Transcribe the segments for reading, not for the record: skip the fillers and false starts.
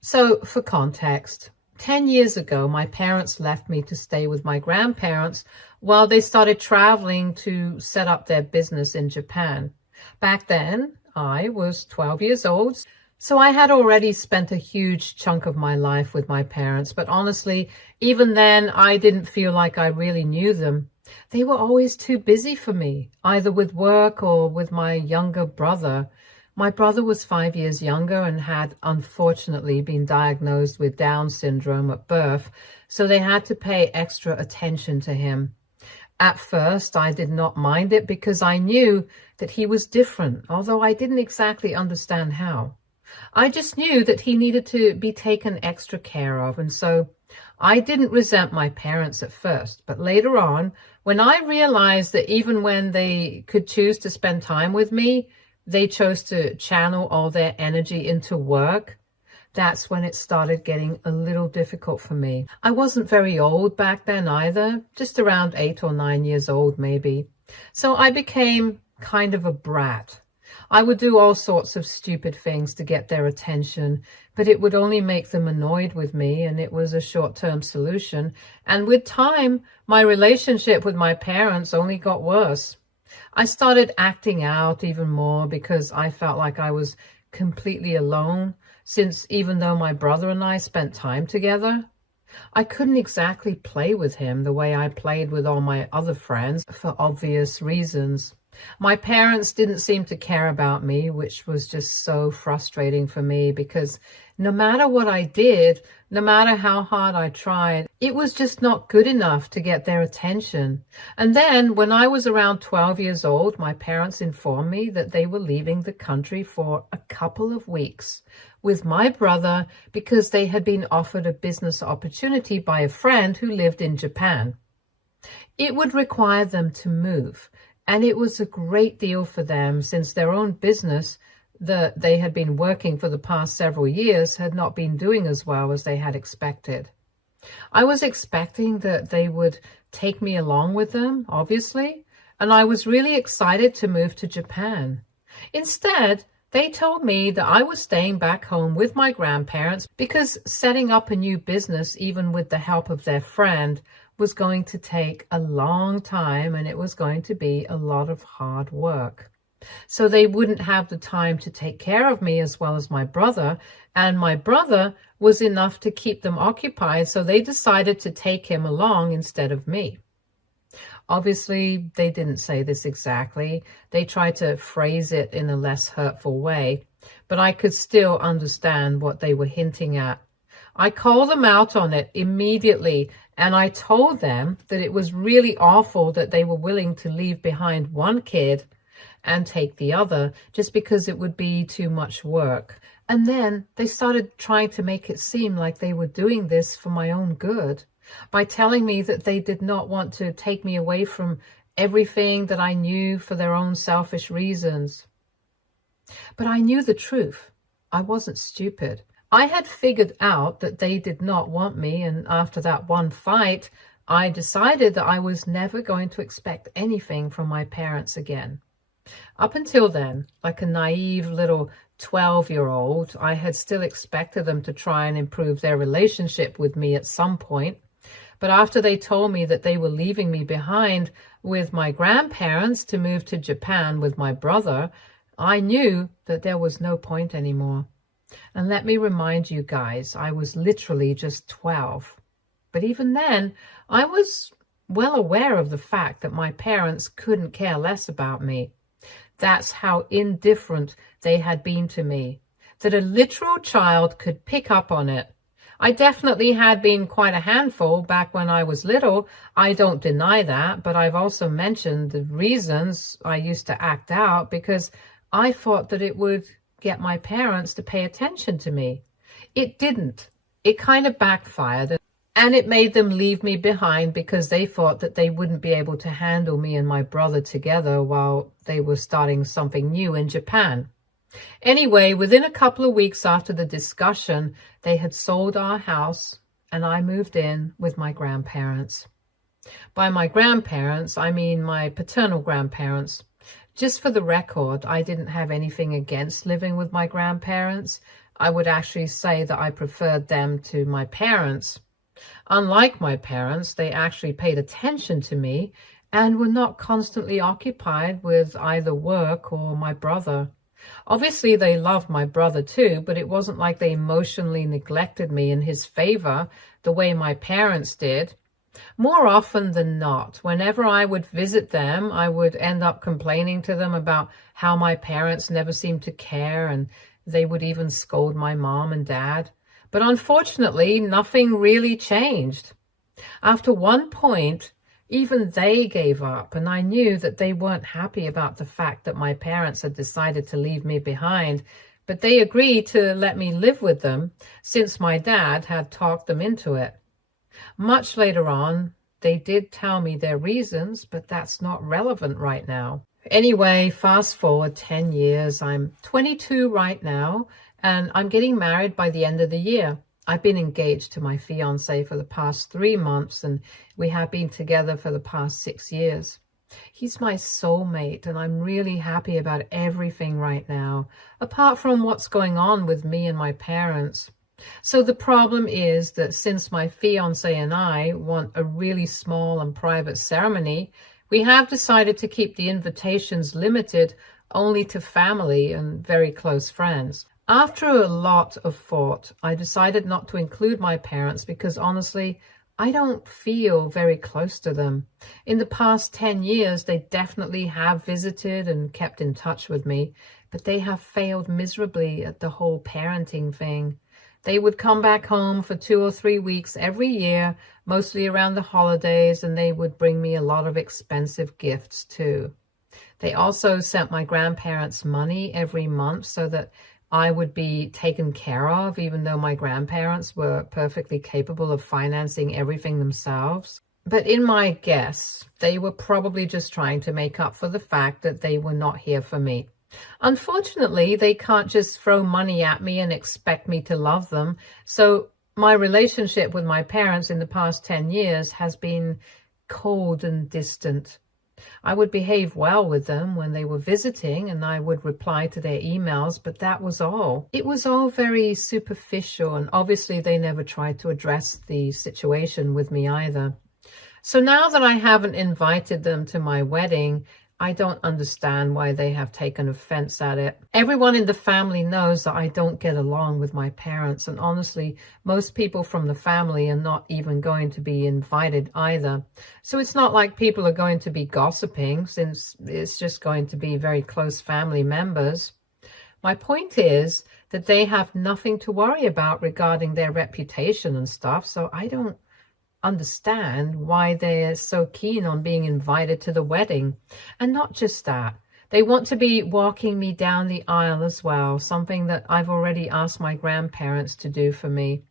So, for context, 10 years ago, my parents left me to stay with my grandparents while they started traveling to set up their business in Japan. Back then, I was 12 years old, so I had already spent a huge chunk of my life with my parents, but honestly, even then, I didn't feel like I really knew them. They were always too busy for me, either with work or with my younger brother. My brother was 5 years younger and had unfortunately been diagnosed with Down syndrome at birth, so they had to pay extra attention to him. At first, I did not mind it because I knew that he was different, although I didn't exactly understand how. I just knew that he needed to be taken extra care of, and so I didn't resent my parents at first. But later on, when I realized that even when they could choose to spend time with me, they chose to channel all their energy into work, that's when it started getting a little difficult for me. I wasn't very old back then either, just around 8 or 9 years old maybe. So I became kind of a brat. I would do all sorts of stupid things to get their attention, but it would only make them annoyed with me, and it was a short-term solution. And with time, my relationship with my parents only got worse. I started acting out even more because I felt like I was completely alone, since even though my brother and I spent time together, I couldn't exactly play with him the way I played with all my other friends for obvious reasons. My parents didn't seem to care about me, which was just so frustrating for me because no matter what I did, no matter how hard I tried, it was just not good enough to get their attention. And then when I was around 12 years old, my parents informed me that they were leaving the country for a couple of weeks with my brother because they had been offered a business opportunity by a friend who lived in Japan. It would require them to move, and it was a great deal for them since their own business that they had been working for the past several years had not been doing as well as they had expected. I was expecting that they would take me along with them, obviously, and I was really excited to move to Japan. Instead, they told me that I was staying back home with my grandparents because setting up a new business, even with the help of their friend, was going to take a long time and it was going to be a lot of hard work. So they wouldn't have the time to take care of me as well as my brother, and my brother was enough to keep them occupied, so they decided to take him along instead of me. Obviously, they didn't say this exactly. They tried to phrase it in a less hurtful way, but I could still understand what they were hinting at. I called them out on it immediately, and I told them that it was really awful that they were willing to leave behind one kid and take the other just because it would be too much work. And then they started trying to make it seem like they were doing this for my own good by telling me that they did not want to take me away from everything that I knew for their own selfish reasons. But I knew the truth. I wasn't stupid. I had figured out that they did not want me, and after that one fight, I decided that I was never going to expect anything from my parents again. Up until then, like a naive little 12-year-old, I had still expected them to try and improve their relationship with me at some point. But after they told me that they were leaving me behind with my grandparents to move to Japan with my brother, I knew that there was no point anymore. And let me remind you guys, I was literally just 12. But even then, I was well aware of the fact that my parents couldn't care less about me. That's how indifferent they had been to me, that a literal child could pick up on it. I definitely had been quite a handful back when I was little. I don't deny that, but I've also mentioned the reasons I used to act out because I thought that it would get my parents to pay attention to me. It didn't. It kind of backfired, and it made them leave me behind because they thought that they wouldn't be able to handle me and my brother together while they were starting something new in Japan. Anyway, within a couple of weeks after the discussion, they had sold our house and I moved in with my grandparents. By my grandparents, I mean my paternal grandparents. Just for the record, I didn't have anything against living with my grandparents. I would actually say that I preferred them to my parents. Unlike my parents, they actually paid attention to me and were not constantly occupied with either work or my brother. Obviously, they loved my brother too, but it wasn't like they emotionally neglected me in his favor the way my parents did. More often than not, whenever I would visit them, I would end up complaining to them about how my parents never seemed to care, and they would even scold my mom and dad. But unfortunately, nothing really changed. After one point, even they gave up, and I knew that they weren't happy about the fact that my parents had decided to leave me behind, but they agreed to let me live with them since my dad had talked them into it. Much later on, they did tell me their reasons, but that's not relevant right now. Anyway, fast forward 10 years. I'm 22 right now, and I'm getting married by the end of the year. I've been engaged to my fiance for the past 3 months, and we have been together for the past 6 years. He's my soulmate, and I'm really happy about everything right now, apart from what's going on with me and my parents. So the problem is that since my fiance and I want a really small and private ceremony, we have decided to keep the invitations limited only to family and very close friends. After a lot of thought, I decided not to include my parents because honestly, I don't feel very close to them. In the past 10 years, they definitely have visited and kept in touch with me, but they have failed miserably at the whole parenting thing. They would come back home for 2 or 3 weeks every year, mostly around the holidays, and they would bring me a lot of expensive gifts too. They also sent my grandparents money every month so that I would be taken care of, even though my grandparents were perfectly capable of financing everything themselves. But in my guess, they were probably just trying to make up for the fact that they were not here for me. Unfortunately, they can't just throw money at me and expect me to love them. So my relationship with my parents in the past 10 years has been cold and distant. I would behave well with them when they were visiting, and I would reply to their emails, but that was all. It was all very superficial, and obviously they never tried to address the situation with me either. So now that I haven't invited them to my wedding, I don't understand why they have taken offense at it. Everyone in the family knows that I don't get along with my parents, and honestly, most people from the family are not even going to be invited either. So it's not like people are going to be gossiping, since it's just going to be very close family members. My point is that they have nothing to worry about regarding their reputation and stuff, so I don't understand why they're so keen on being invited to the wedding. And not just that, they want to be walking me down the aisle as well, something that I've already asked my grandparents to do for me.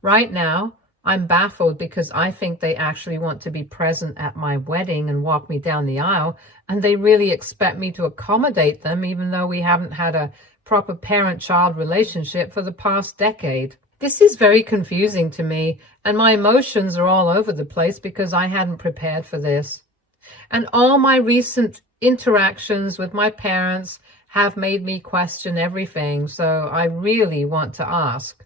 Right now, I'm baffled because I think they actually want to be present at my wedding and walk me down the aisle, and they really expect me to accommodate them even though we haven't had a proper parent-child relationship for the past decade. This is very confusing to me, and my emotions are all over the place because I hadn't prepared for this. And all my recent interactions with my parents have made me question everything, so I really want to ask.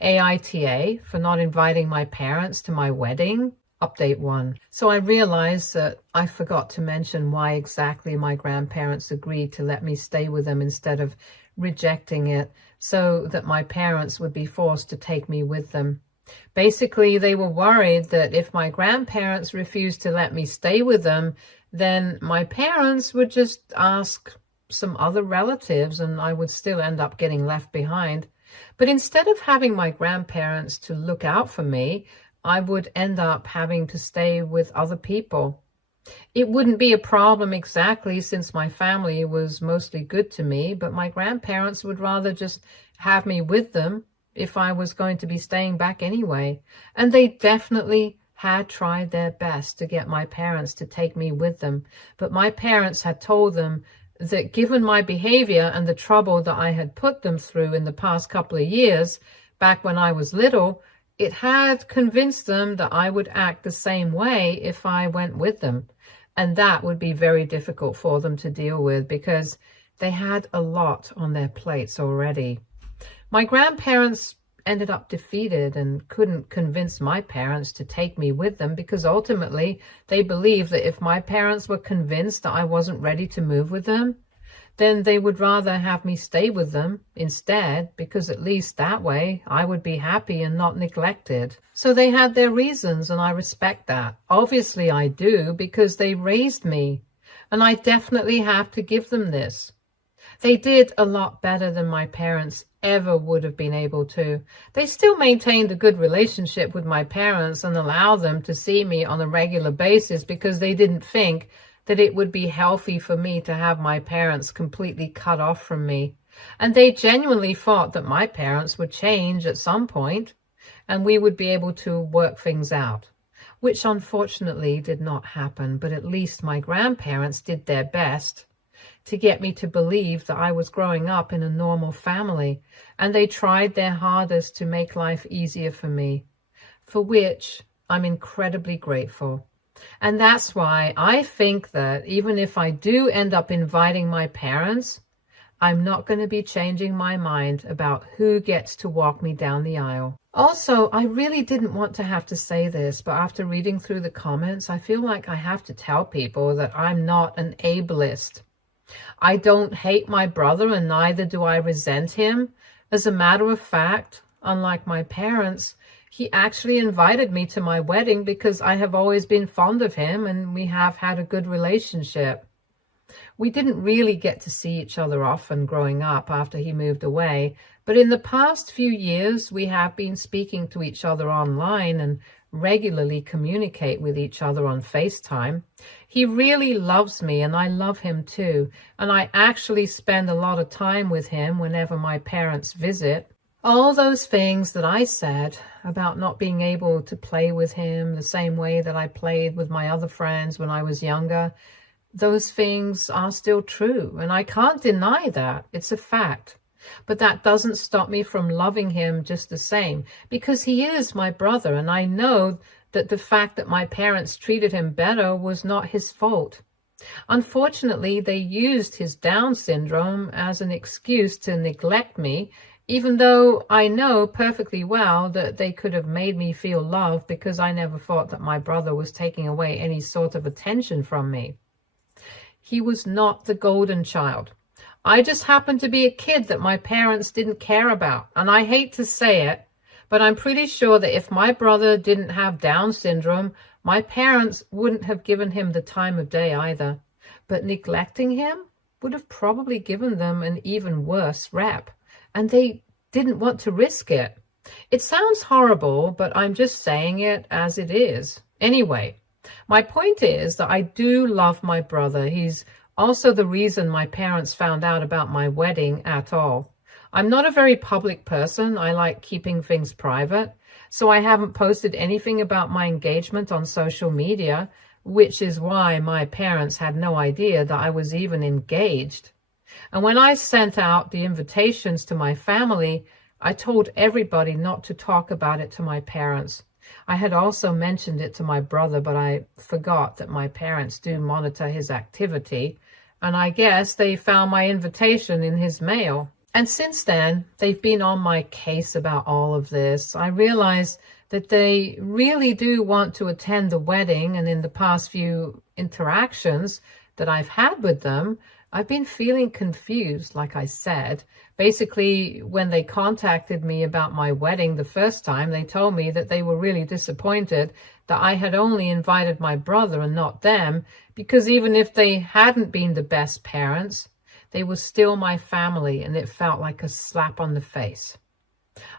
AITA for not inviting my parents to my wedding? Update 1. So I realized that I forgot to mention why exactly my grandparents agreed to let me stay with them instead of rejecting it, so that my parents would be forced to take me with them. Basically, they were worried that if my grandparents refused to let me stay with them, then my parents would just ask some other relatives and I would still end up getting left behind. But instead of having my grandparents to look out for me, I would end up having to stay with other people. It wouldn't be a problem exactly since my family was mostly good to me, but my grandparents would rather just have me with them if I was going to be staying back anyway. And they definitely had tried their best to get my parents to take me with them. But my parents had told them that given my behavior and the trouble that I had put them through in the past couple of years, back when I was little, it had convinced them that I would act the same way if I went with them. And that would be very difficult for them to deal with because they had a lot on their plates already. My grandparents ended up defeated and couldn't convince my parents to take me with them because ultimately they believed that if my parents were convinced that I wasn't ready to move with them, then they would rather have me stay with them instead, because at least that way I would be happy and not neglected. So they had their reasons, and I respect that. Obviously I do, because they raised me, and I definitely have to give them this. They did a lot better than my parents ever would have been able to. They still maintained a good relationship with my parents and allowed them to see me on a regular basis because they didn't think that it would be healthy for me to have my parents completely cut off from me. And they genuinely thought that my parents would change at some point and we would be able to work things out, which unfortunately did not happen. But at least my grandparents did their best to get me to believe that I was growing up in a normal family, and they tried their hardest to make life easier for me, for which I'm incredibly grateful. And that's why I think that even if I do end up inviting my parents, I'm not going to be changing my mind about who gets to walk me down the aisle. Also, I really didn't want to have to say this, but after reading through the comments, I feel like I have to tell people that I'm not an ableist. I don't hate my brother, and neither do I resent him. As a matter of fact, unlike my parents, he actually invited me to my wedding because I have always been fond of him and we have had a good relationship. We didn't really get to see each other often growing up after he moved away, but in the past few years we have been speaking to each other online and regularly communicate with each other on FaceTime. He really loves me and I love him too, and I actually spend a lot of time with him whenever my parents visit. All those things that I said about not being able to play with him the same way that I played with my other friends when I was younger, those things are still true, and I can't deny that. It's a fact. But that doesn't stop me from loving him just the same, because he is my brother, and I know that the fact that my parents treated him better was not his fault. Unfortunately, they used his Down syndrome as an excuse to neglect me, even though I know perfectly well that they could have made me feel loved because I never thought that my brother was taking away any sort of attention from me. He was not the golden child. I just happened to be a kid that my parents didn't care about. And I hate to say it, but I'm pretty sure that if my brother didn't have Down syndrome, my parents wouldn't have given him the time of day either. But neglecting him would have probably given them an even worse rep. And they didn't want to risk it. It sounds horrible, but I'm just saying it as it is. Anyway, my point is that I do love my brother. He's also the reason my parents found out about my wedding at all. I'm not a very public person. I like keeping things private. So I haven't posted anything about my engagement on social media, which is why my parents had no idea that I was even engaged. And when I sent out the invitations to my family, I told everybody not to talk about it to my parents. I had also mentioned it to my brother, but I forgot that my parents do monitor his activity, and I guess they found my invitation in his mail. And since then, they've been on my case about all of this. I realize that they really do want to attend the wedding, and in the past few interactions that I've had with them, I've been feeling confused, like I said. Basically, when they contacted me about my wedding the first time, they told me that they were really disappointed that I had only invited my brother and not them, because even if they hadn't been the best parents, they were still my family, and it felt like a slap on the face.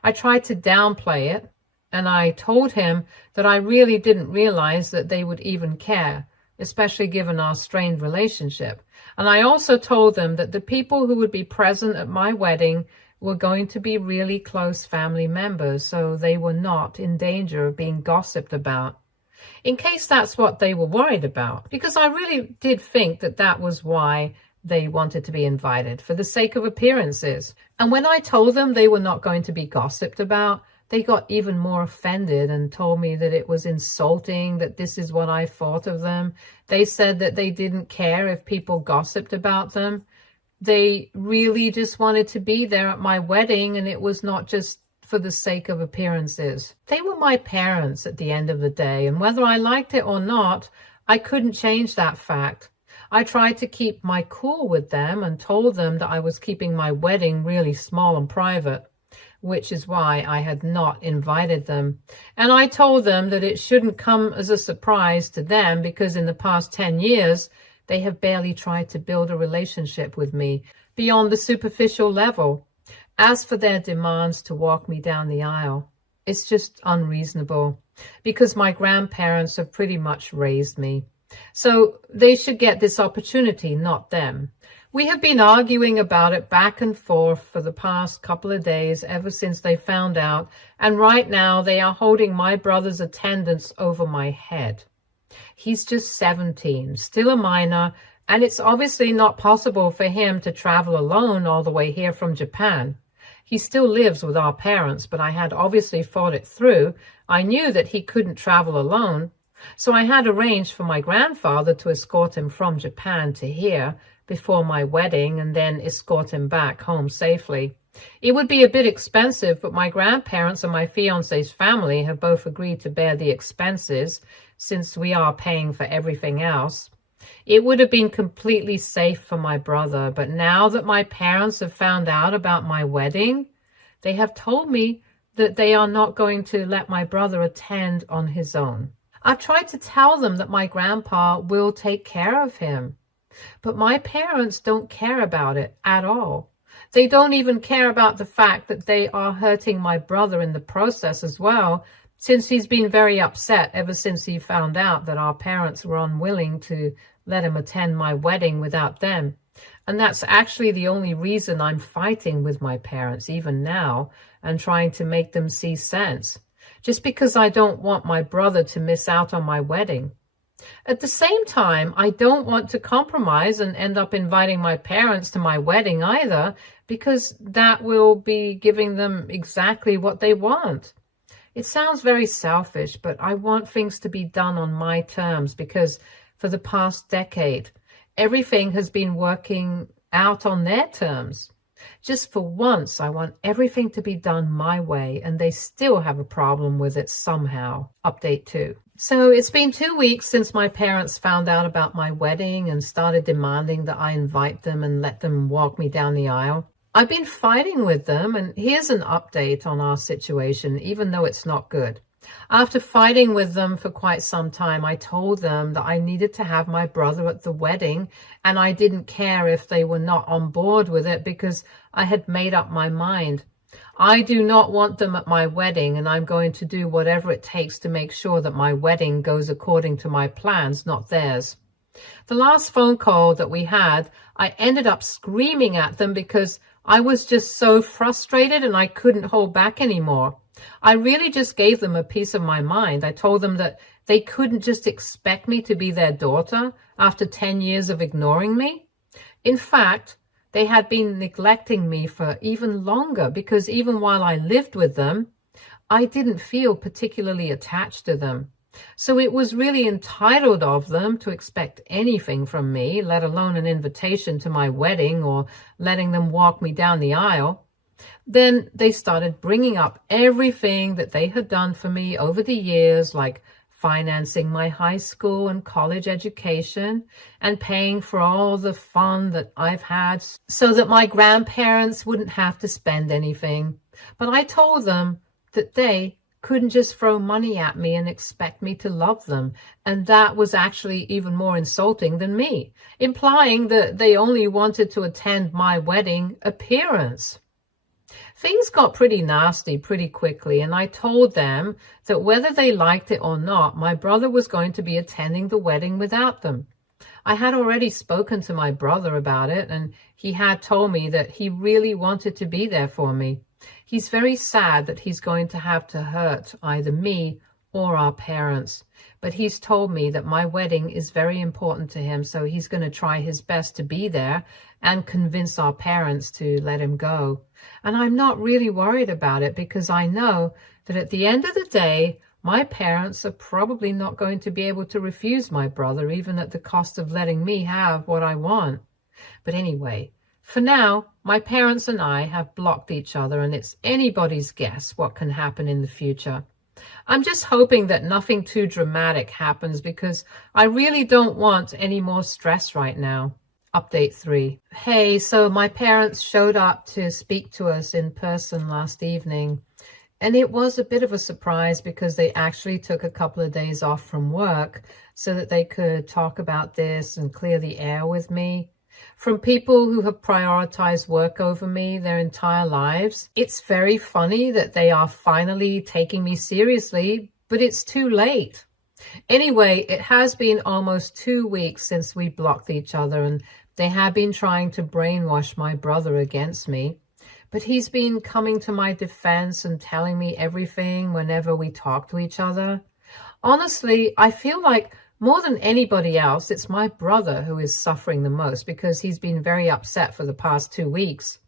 I tried to downplay it, and I told him that I really didn't realize that they would even care, especially given our strained relationship. And I also told them that the people who would be present at my wedding were going to be really close family members, so they were not in danger of being gossiped about, in case that's what they were worried about, because I really did think that that was why they wanted to be invited, for the sake of appearances. And when I told them they were not going to be gossiped about, they got even more offended and told me that it was insulting, that this is what I thought of them. They said that they didn't care if people gossiped about them. They really just wanted to be there at my wedding, and it was not just for the sake of appearances. They were my parents at the end of the day, and whether I liked it or not, I couldn't change that fact. I tried to keep my cool with them and told them that I was keeping my wedding really small and private, which is why I had not invited them. And I told them that it shouldn't come as a surprise to them because in the past 10 years, they have barely tried to build a relationship with me beyond the superficial level. As for their demands to walk me down the aisle, it's just unreasonable because my grandparents have pretty much raised me. So they should get this opportunity, not them. We have been arguing about it back and forth for the past couple of days ever since they found out, and right now they are holding my brother's attendance over my head. He's just 17, still a minor, and it's obviously not possible for him to travel alone all the way here from Japan. He still lives with our parents, but I had obviously thought it through. I knew that he couldn't travel alone, so I had arranged for my grandfather to escort him from Japan to here before my wedding and then escort him back home safely. It would be a bit expensive, but my grandparents and my fiance's family have both agreed to bear the expenses since we are paying for everything else. It would have been completely safe for my brother, but now that my parents have found out about my wedding, they have told me that they are not going to let my brother attend on his own. I've tried to tell them that my grandpa will take care of him, but my parents don't care about it at all. They don't even care about the fact that they are hurting my brother in the process as well, since he's been very upset ever since he found out that our parents were unwilling to let him attend my wedding without them. And that's actually the only reason I'm fighting with my parents even now and trying to make them see sense, just because I don't want my brother to miss out on my wedding. At the same time, I don't want to compromise and end up inviting my parents to my wedding either, because that will be giving them exactly what they want. It sounds very selfish, but I want things to be done on my terms because for the past decade, everything has been working out on their terms. Just for once, I want everything to be done my way, and they still have a problem with it somehow. Update 2. So it's been 2 weeks since my parents found out about my wedding and started demanding that I invite them and let them walk me down the aisle. I've been fighting with them, and here's an update on our situation, even though it's not good. After fighting with them for quite some time, I told them that I needed to have my brother at the wedding, and I didn't care if they were not on board with it because I had made up my mind. I do not want them at my wedding, and I'm going to do whatever it takes to make sure that my wedding goes according to my plans, not theirs. The last phone call that we had, I ended up screaming at them because I was just so frustrated and I couldn't hold back anymore. I really just gave them a piece of my mind. I told them that they couldn't just expect me to be their daughter after 10 years of ignoring me. In fact, they had been neglecting me for even longer because even while I lived with them, I didn't feel particularly attached to them. So it was really entitled of them to expect anything from me, let alone an invitation to my wedding or letting them walk me down the aisle. Then they started bringing up everything that they had done for me over the years, like financing my high school and college education and paying for all the fun that I've had so that my grandparents wouldn't have to spend anything. But I told them that they couldn't just throw money at me and expect me to love them. And that was actually even more insulting than me, implying that they only wanted to attend my wedding appearance. Things got pretty nasty pretty quickly, and I told them that whether they liked it or not, my brother was going to be attending the wedding without them. I had already spoken to my brother about it, and he had told me that he really wanted to be there for me. He's very sad that he's going to have to hurt either me or our parents, but he's told me that my wedding is very important to him, so he's going to try his best to be there and convince our parents to let him go. And I'm not really worried about it because I know that at the end of the day, my parents are probably not going to be able to refuse my brother, even at the cost of letting me have what I want. But anyway, For now, my parents and I have blocked each other, and it's anybody's guess what can happen in the future. I'm just hoping that nothing too dramatic happens because I really don't want any more stress right now. Update 3. Hey, so my parents showed up to speak to us in person last evening. And it was a bit of a surprise because they actually took a couple of days off from work so that they could talk about this and clear the air with me. From people who have prioritized work over me their entire lives, it's very funny that they are finally taking me seriously, but it's too late. Anyway, it has been almost 2 weeks since we blocked each other, and they have been trying to brainwash my brother against me. But he's been coming to my defense and telling me everything whenever we talk to each other. Honestly, I feel like more than anybody else, it's my brother who is suffering the most because he's been very upset for the past 2 weeks.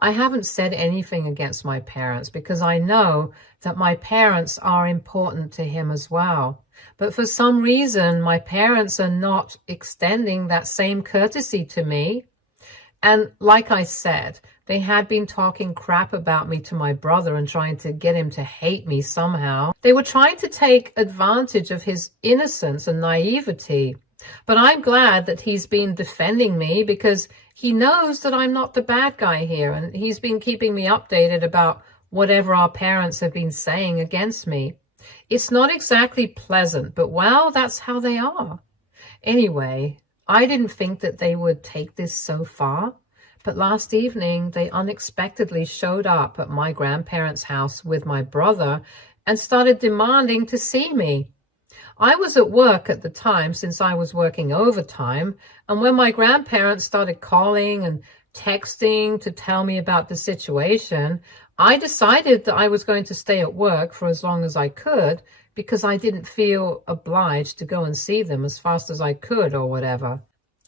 I haven't said anything against my parents because I know that my parents are important to him as well. But for some reason, my parents are not extending that same courtesy to me. And like I said, they had been talking crap about me to my brother and trying to get him to hate me somehow. They were trying to take advantage of his innocence and naivety. But I'm glad that he's been defending me because he knows that I'm not the bad guy here, and he's been keeping me updated about whatever our parents have been saying against me. It's not exactly pleasant, but well, that's how they are. Anyway, I didn't think that they would take this so far, but last evening they unexpectedly showed up at my grandparents' house with my brother and started demanding to see me. I was at work at the time since I was working overtime, and when my grandparents started calling and texting to tell me about the situation, I decided that I was going to stay at work for as long as I could because I didn't feel obliged to go and see them as fast as I could or whatever.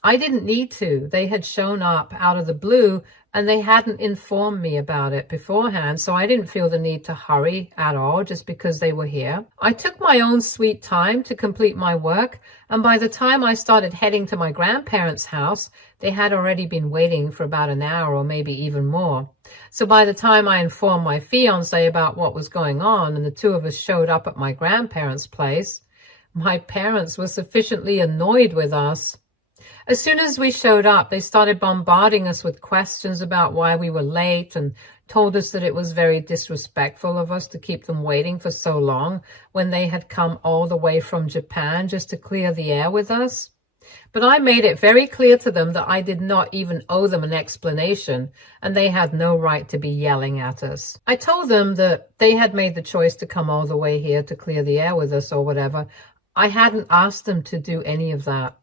I didn't need to. They had shown up out of the blue and they hadn't informed me about it beforehand, so I didn't feel the need to hurry at all just because they were here. I took my own sweet time to complete my work, and by the time I started heading to my grandparents' house, they had already been waiting for about an hour or maybe even more. So by the time I informed my fiancé about what was going on and the two of us showed up at my grandparents' place, my parents were sufficiently annoyed with us. As soon as we showed up, they started bombarding us with questions about why we were late and told us that it was very disrespectful of us to keep them waiting for so long when they had come all the way from Japan just to clear the air with us. But I made it very clear to them that I did not even owe them an explanation, and they had no right to be yelling at us. I told them that they had made the choice to come all the way here to clear the air with us or whatever. I hadn't asked them to do any of that.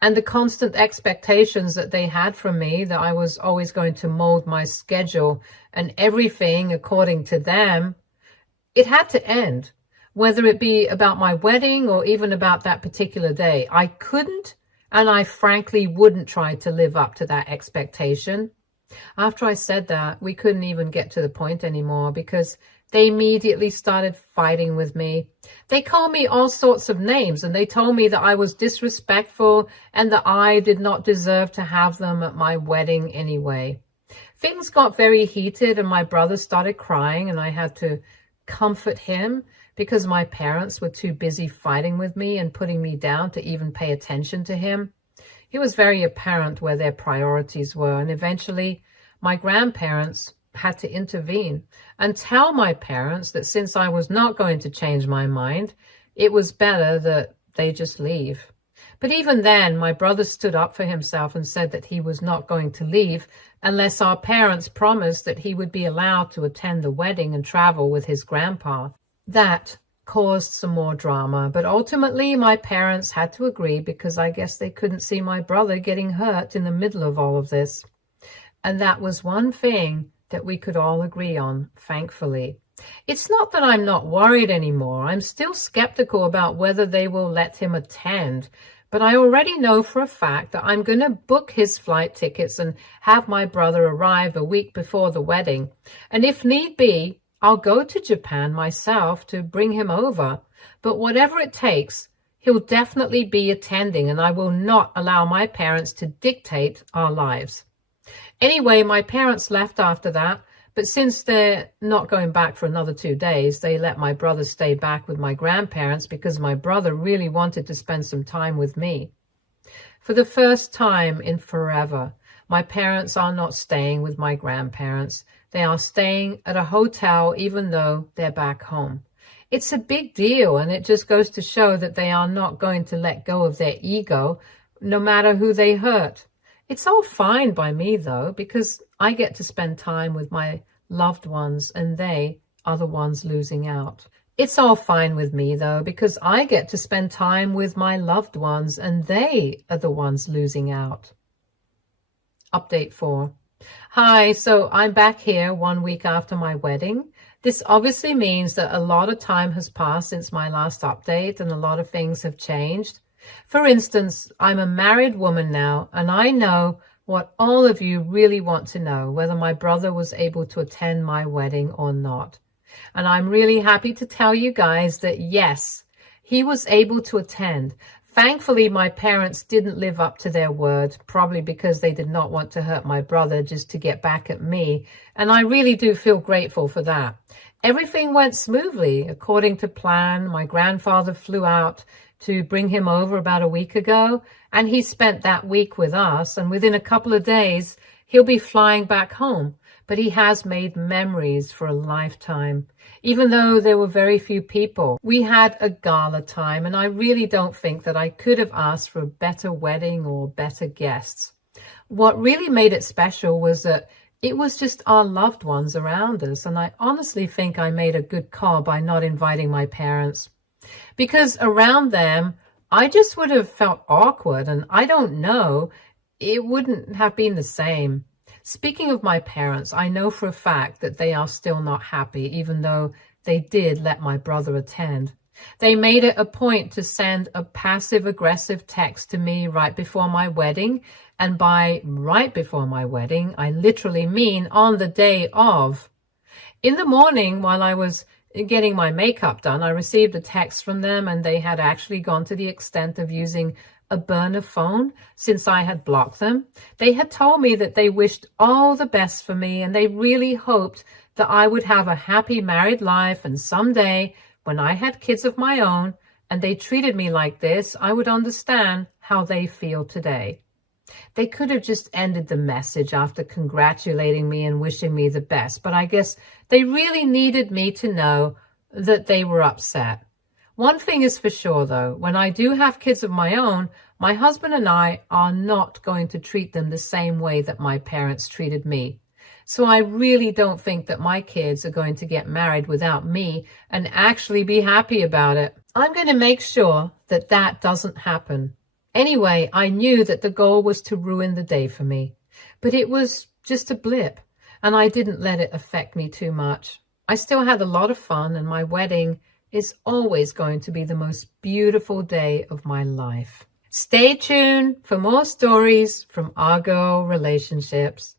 And the constant expectations that they had from me, that I was always going to mold my schedule and everything according to them, it had to end. Whether it be about my wedding or even about that particular day, I couldn't, and I frankly wouldn't try to live up to that expectation. After I said that, we couldn't even get to the point anymore because they immediately started fighting with me. They called me all sorts of names, and they told me that I was disrespectful and that I did not deserve to have them at my wedding anyway. Things got very heated, and my brother started crying, and I had to comfort him because my parents were too busy fighting with me and putting me down to even pay attention to him. It was very apparent where their priorities were, and eventually my grandparents had to intervene and tell my parents that since I was not going to change my mind, it was better that they just leave. But even then, my brother stood up for himself and said that he was not going to leave unless our parents promised that he would be allowed to attend the wedding and travel with his grandpa. That caused some more drama, but ultimately my parents had to agree because I guess they couldn't see my brother getting hurt in the middle of all of this. And that was one thing that we could all agree on, thankfully. It's not that I'm not worried anymore. I'm still skeptical about whether they will let him attend, but I already know for a fact that I'm going to book his flight tickets and have my brother arrive a week before the wedding. And if need be, I'll go to Japan myself to bring him over. But whatever it takes, he'll definitely be attending, and I will not allow my parents to dictate our lives. Anyway, my parents left after that, but since they're not going back for another 2 days, they let my brother stay back with my grandparents because my brother really wanted to spend some time with me. For the first time in forever, my parents are not staying with my grandparents. They are staying at a hotel even though they're back home. It's a big deal, and it just goes to show that they are not going to let go of their ego, no matter who they hurt. It's all fine by me, though, because I get to spend time with my loved ones, and they are the ones losing out. It's all fine with me, though, because I get to spend time with my loved ones, and they are the ones losing out. Update 4. Hi, so I'm back here 1 week after my wedding. This obviously means that a lot of time has passed since my last update, and a lot of things have changed. For instance, I'm a married woman now, and I know what all of you really want to know, whether my brother was able to attend my wedding or not. And I'm really happy to tell you guys that yes, he was able to attend. Thankfully, my parents didn't live up to their word, probably because they did not want to hurt my brother just to get back at me. And I really do feel grateful for that. Everything went smoothly, according to plan. My grandfather flew out to bring him over about a week ago, and he spent that week with us, and within a couple of days, he'll be flying back home. But he has made memories for a lifetime. Even though there were very few people, we had a gala time, and I really don't think that I could have asked for a better wedding or better guests. What really made it special was that it was just our loved ones around us, and I honestly think I made a good call by not inviting my parents. Because around them, I just would have felt awkward, and I don't know, it wouldn't have been the same. Speaking of my parents, I know for a fact that they are still not happy, even though they did let my brother attend. They made it a point to send a passive-aggressive text to me right before my wedding, and by right before my wedding, I literally mean on the day of. In the morning, while I was getting my makeup done, I received a text from them, and they had actually gone to the extent of using a burner phone since I had blocked them. They had told me that they wished all the best for me, and they really hoped that I would have a happy married life, and someday when I had kids of my own and they treated me like this, I would understand how they feel today. They could have just ended the message after congratulating me and wishing me the best, but I guess they really needed me to know that they were upset. One thing is for sure, though, when I do have kids of my own, my husband and I are not going to treat them the same way that my parents treated me. So I really don't think that my kids are going to get married without me and actually be happy about it. I'm going to make sure that that doesn't happen. Anyway, I knew that the goal was to ruin the day for me, but it was just a blip, and I didn't let it affect me too much. I still had a lot of fun, and my wedding is always going to be the most beautiful day of my life. Stay tuned for more stories from Our Girl Relationships.